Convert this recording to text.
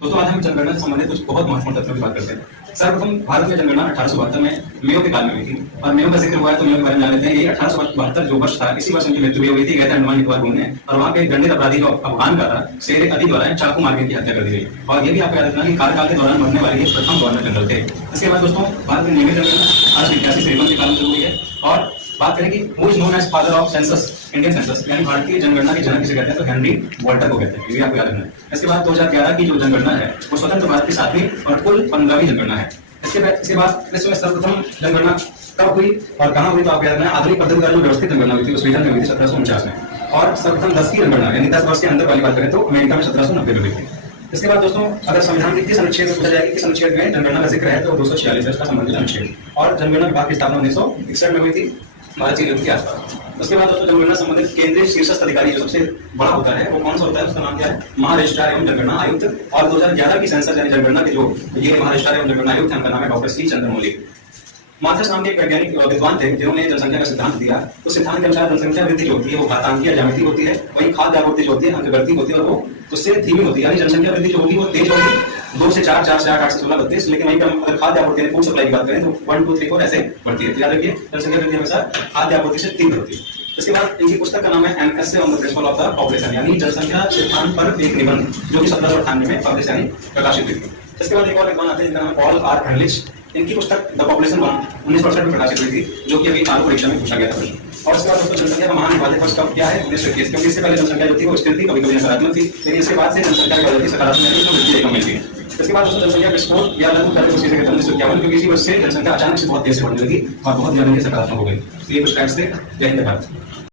दोस्तों आज हम जनगणना से संबंधित कुछ बहुत महत्वपूर्ण तथ्यों की बात करते हैं। सर्वप्रथम भारत में जनगणना 1872 में मेयो के काल में हुई थी और मेयो का जिक्र हुआ है तो मेयो के बारे में जान लेते हैं। ये 1872 जो वर्ष था, इसी वर्ष उनकी मृत्यु भी हुई थी। गए थे अंडमान निकोबार घूमने और वहाँ पे दंडित अपराधी जो अफगान का था, शेर अली द्वारा चाकू मार के उनकी हत्या कर दी गई। और ये भी आपको याद रखना कि कार्यकाल के दौरान मरने वाले ये प्रथम गवर्नर जनरल थे। इसके बाद दोस्तों भारत में नियमित जनगणना 1881 से 53 के काल में शुरू हुई है। और बात करें कि who is known as father of census, Indian census, यानी भारतीय जनगणना के जनक किसे कहते हैं, तो हेनरी वॉल्टर को कहते हैं। ये भी आपको याद रखना है। इसके बाद 2011 की जो जनगणना है वो स्वतंत्र भारत की 7वीं और कुल 15वीं जनगणना है। इसके बाद विश्व में सर्वप्रथम जनगणना कब हुई और कहाँ हुई, तो आपको याद रखना है। आधुनिक पद्धति द्वारा जो व्यवस्थित जनगणना हुई थी वो स्वीडन में हुई थी 1749 में। और सर्वप्रथम 10 की जनगणना यानी 10 वर्ष के अंदर वाली बात करें तो अमेरिका में 1790 में हुई थी। इसके बाद दोस्तों अगर संविधान के किस अनुच्छेद में पूछा जाए कि किस अनुच्छेद में जनगणना का जिक्र है, तो 246 है उसका संबंधित अनुच्छेद। और जनगणना विभाग की स्थापना 1961 में हुई थी भारत के युद्ध के आसपास। उसके बाद दोस्तों जनगणना संबंधित केंद्रीय शीर्षस्थ अधिकारी जो सबसे बड़ा होता है वो कौन सा होता है, उसका नाम क्या है, महारजिस्ट्रार एवं जनगणना आयुक्त। और 2011 की सेंसस यानी जनगणना के जो ये महारजिस्ट्रार एवं जनगणना आयुक्त है, उनका नाम है डॉक्टर सी चंद्रमौली। माथस नाम के एक वैज्ञानिक विद्वान थे जिन्होंने जनसंख्या का सिद्धांत दिया। उस सिद्धांत के अनुसार जनसंख्या वृद्धि जो होती है वो घातांकीय ज्यामिति होती है, वही खाद्य आपूर्ति जो होती है अंकगणित होती है और वो उससे धीमी होती है। यानी जनसंख्या वृद्धि जो होगी वो तेज होगी 2 से 4, 4 से 8, 8 से 16, 32, लेकिन वहीं पर अगर खाद्य आपूर्ति फूड सप्लाई की बात करें तो 1, 2, 3, 4 ऐसे बढ़ती है। याद रखिए जनसंख्या वृद्धि हमेशा खाद्य आपूर्ति से तीव्र होती है। इसके बाद इनकी पुस्तक का नाम है MSA on the principle of the population, यानी जनसंख्या सिद्धांत पर एक निबंध, जो कि 1798 में पब्लिश यानी प्रकाशित हुई थी। इसके बाद एक और विद्वान आते हैं जिनका नाम पॉल आर एर्लिच। इनकी पुस्तक द पॉपुलेशन 1968 में प्रकाशित हुई थी, जो कि अभी आर्मी परीक्षा में पूछा गया था प्रश्न। और इसके बाद दोस्तों जनसंख्या का महान विभाजक पक्ष कब क्या है, 1921, क्योंकि इससे पहले जनसंख्या जो थी वो स्थिर थी, कभी कभी नकारात्मक थी, लेकिन इसके बाद से जनसंख्या की वजह से सकारात्मक यानी वृद्धि देखने को मिलती है। इसके बाद दोस्तों जनसंख्या विस्फोट या लगभग करके उसी से 1951, क्योंकि इसी वजह से जनसंख्या अचानक से बहुत तेज से बढ़ने लगी और बहुत ज्यादा सकारात्मक हो गई। ये कुछ फैक्ट्स थे। जय हिंद भारत।